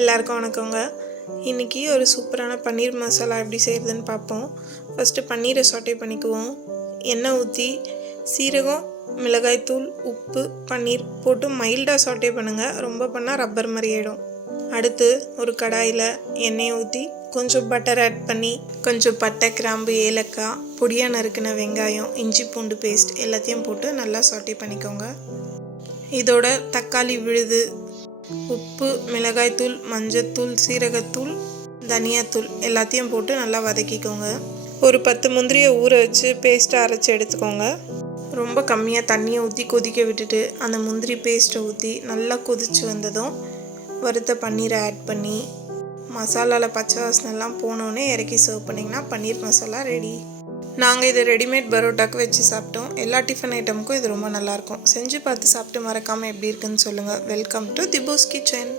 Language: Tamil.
எல்லாருக்கும் வணக்கங்க. இன்றைக்கி ஒரு சூப்பரான பன்னீர் மசாலா எப்படி செய்கிறதுன்னு பார்ப்போம். ஃபஸ்ட்டு பன்னீரை சாட்டே பண்ணிக்குவோம். எண்ணெய் ஊற்றி சீரகம், மிளகாய்த்தூள், உப்பு, பன்னீர் போட்டு மைல்டாக சாட்டே பண்ணுங்கள். ரொம்ப பண்ணால் ரப்பர் மாதிரி ஆகிடும். அடுத்து ஒரு கடாயில் எண்ணெயை ஊற்றி கொஞ்சம் பட்டர் ஆட் பண்ணி கொஞ்சம் பட்டை, கிராம்பு, ஏலக்காய், பொடியாக நறுக்கின வெங்காயம், இஞ்சி பூண்டு பேஸ்ட் எல்லாத்தையும் போட்டு நல்லா சாட்டே பண்ணிக்கோங்க. இதோட தக்காளி விழுது, உப்பு, மிளகாய்த்தூள், மஞ்சத்தூள், சீரகத்தூள், தனியாத்தூள் எல்லாத்தையும் போட்டு நல்லா வதக்கிக்கோங்க. ஒரு 10 முந்திரியை ஊற வச்சு பேஸ்ட்டை அரைச்சி எடுத்துக்கோங்க. ரொம்ப கம்மியாக தண்ணியை ஊற்றி கொதிக்க விட்டுட்டு அந்த முந்திரி பேஸ்ட்டை ஊற்றி நல்லா கொதித்து வந்ததும் வறுத்த பன்னீரை ஆட் பண்ணி மசாலாவில் பச்சை வாசனைலாம் போனோடனே இறக்கி சர்வ் பண்ணிங்கன்னா பன்னீர் மசாலா ரெடி. நாங்கள் இதை ரெடிமேட் பரோட்டாக்கு வச்சு சாப்பிட்டோம். எல்லா டிஃபன் ஐட்டமுக்கும் இது ரொம்ப நல்லாயிருக்கும். செஞ்சு பார்த்து சாப்பிட்டு மறக்காமல் எப்படி இருக்குன்னு சொல்லுங்கள். Welcome to Dibo's kitchen.